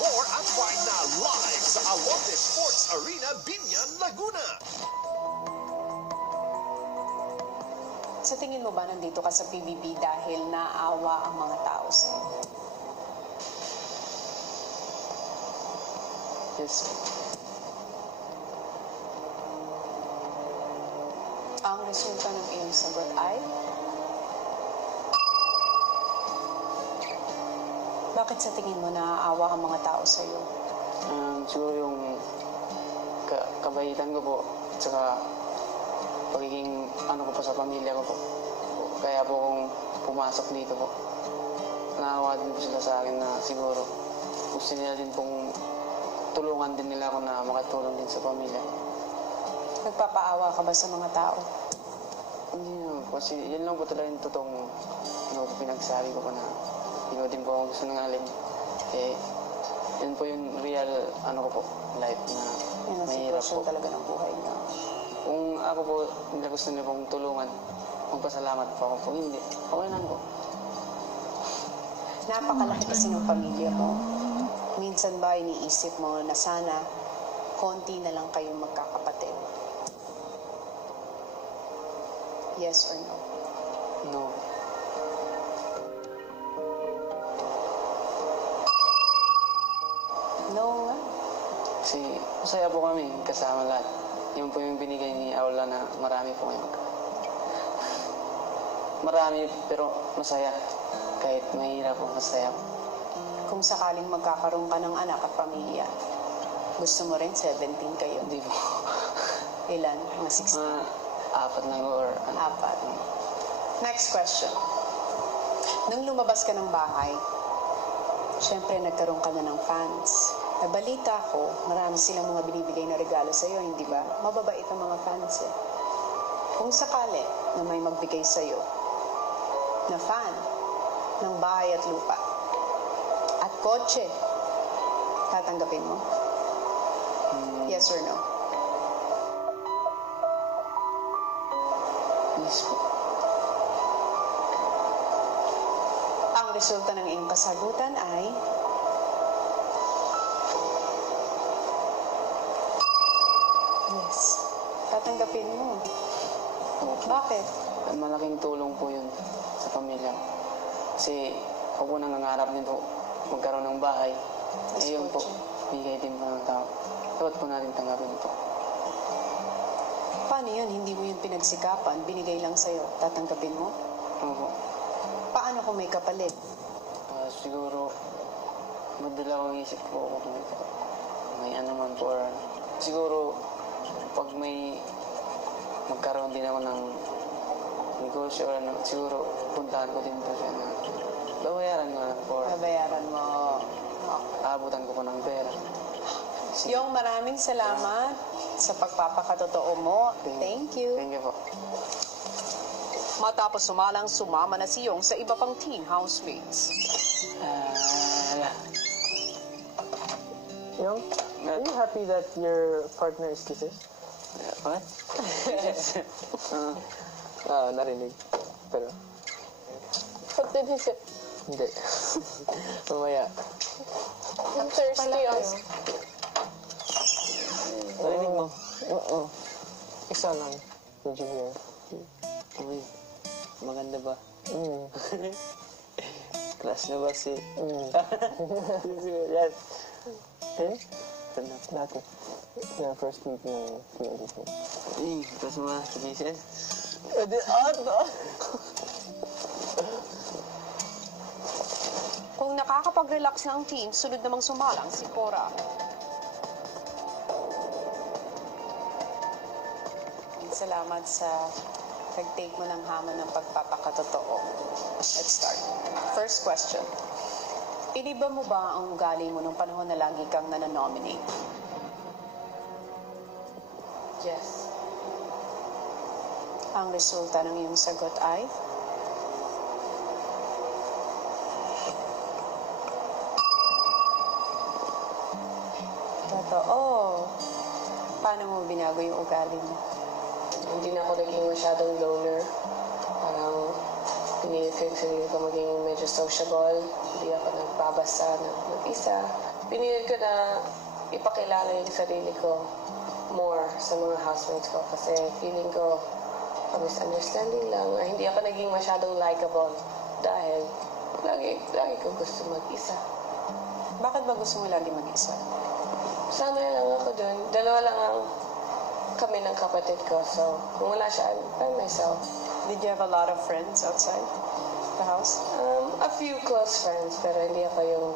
More at 5 na live sa Alonte Sports Arena, Biñan, Laguna. Sa tingin mo ba nandito ka sa PBB dahil naawa ang mga tao sa'yo? Yes. Ang resulta ng iyong sagot ay? Bakit sa tingin mo naaawa ang mga tao sa'yo? Siguro yung kabaitan ko po, at saka pagiging ano ko po sa pamilya ko po. Kaya po kung pumasok dito po, naawa din po sila sa akin na siguro gusto nila din pong tulungan din nila ako na makatulong din sa pamilya. Nagpapaawa ka ba sa mga tao? Hindi naman po, kasi yun lang po talaga yung totoong pinagsabi ko po na hindi din po ako gusto ng alin. Eh, yun po yung real ko po, life na Yan ang mahirap sitwasyon po. talaga ng buhay niya. Kung ako po, nila gusto nila pong tulungan, magpasalamat po ako. Kung hindi, okay lang po. Napakalaki kasi ng pamilya mo. Minsan ba iniisip mo na sana konti na lang kayong magkakapatid? Yes or no? No. No nga. Kasi masaya po kami kasama lahat. Yun po yung binigay ni Aula na marami po ngayon. Marami pero masaya. Kahit mahirap po, masaya po. Kung sakaling magkakaroon ka ng anak at pamilya, gusto mo rin 17 kayo? Hindi po. Ilan? Mga 16? Mga apat na or ano. Apat. Next question. Nung lumabas ka ng bahay, syempre nagkaroon ka na ng fans. Nabalita ko, marami silang mga binibigay na regalo sa'yo, hindi ba? Mababait ang mga fans eh. Kung sakali na may magbigay sa'yo na fan ng bahay at lupa at kotse, tatanggapin mo? Yes or no? Yes po. Ang resulta ng iyong kasagutan ay yes. Tatanggapin mo. Bakit? Malaking tulong po yun sa pamilya. Kasi ako po nangangarap din po magkaroon ng bahay. Mas Eh yun po, kotse. bigay din po ng tao. Dapat po natin tanggapin po. Paano yun? Hindi mo yun pinagsikapan, binigay lang sa'yo. Tatanggapin mo? Opo. Paano kung may kapalit? Siguro, madalawang isip po ako kung may ano man po. Siguro, pag may magkaroon din ako ng negosyo or ano, siguro puntahan ko din po siya na babayaran ko lang po. Babayaran mo. Aabutan ko po ng pera. Yung maraming salamat sa pagpapakatotoo mo. Thank you. Thank you po. Matapos sumalang, sumama na si Yong sa iba pang teen housemates. Young, are you happy that your partner is kisses? What? Narinig. Pero, What did he say? hindi. Mamaya. I'm thirsty. Narinig mo? Oo. Isa lang. Did you hear? Uy, maganda ba? Mm. Class na ba si... Yes. Eh? Ano? Dati. Yung first week ng PLDT. Class mo ba? Kisses? Kung nakakapag-relax na ang team, sunod namang sumalang si Cora. Salamat sa pag-take mo ng hamon ng pagpapakatotoo. Let's start. First question. Iniba mo ba ang ugali mo nung panahon na lagi kang nananominate? Yes. Ang resulta ng iyong sagot ay? Totoo. Paano mo binago yung ugali mo? Hindi na ako naging masyadong loner. Parang pinilit ko yung sarili ko maging medyo sociable. Hindi ako nagbabasa ng mag-isa. Pinili ko na ipakilala yung sarili ko more sa mga housemates ko kasi feeling ko misunderstanding lang or hindi ako naging masyadong likable dahil lagi ko gusto mag-isa. Bakit ba gusto mo lagi mag-isa? Sanay lang ako dun. Dalawa lang ang kami ng kapatid ko. So, kung wala siya, I'm by myself. Did you have a lot of friends outside the house? A few close friends, pero hindi ako yung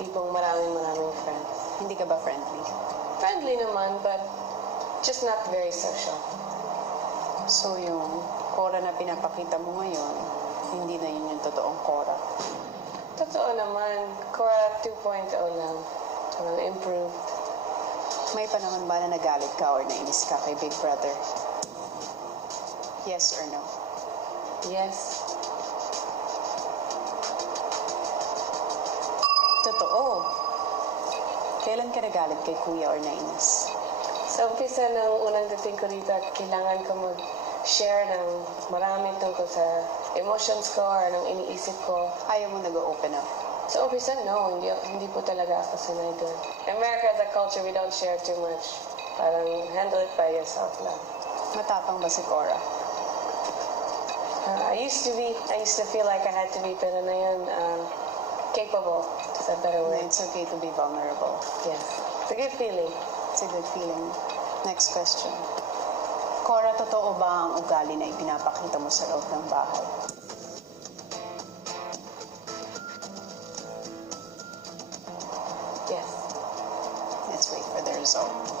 tipong maraming friends. Hindi ka ba friendly? Friendly naman, but just not very social. So yung Cora na pinapakita mo ngayon, hindi na yun yung totoong Cora. Totoo naman, Cora 2.0 lang. Improved. May panahon ba na nagalit ka or nainis ka kay Big Brother? Yes or no? Yes. Totoo. Kailan ka nagalit kay Kuya or nainis? Sa umpisa ng unang dating ko dito at kailangan ko mag-share ng marami tungkol sa emotions ko or ng iniisip ko. Ayaw mo nag-open up. Sa umpisa, no. Hindi po talaga ako sanay doon. America as a culture, we don't share too much. Parang handle it by yourself lang. Matapang ba si Cora? I used to feel like I had to be, pero ngayon, capable. Is a better word. It's okay to be vulnerable. Yes. It's a good feeling. It's a good feeling. Next question. Cora, totoo ba ang ugali na ipinapakita mo sa loob ng bahay? Yes. Let's wait for the result.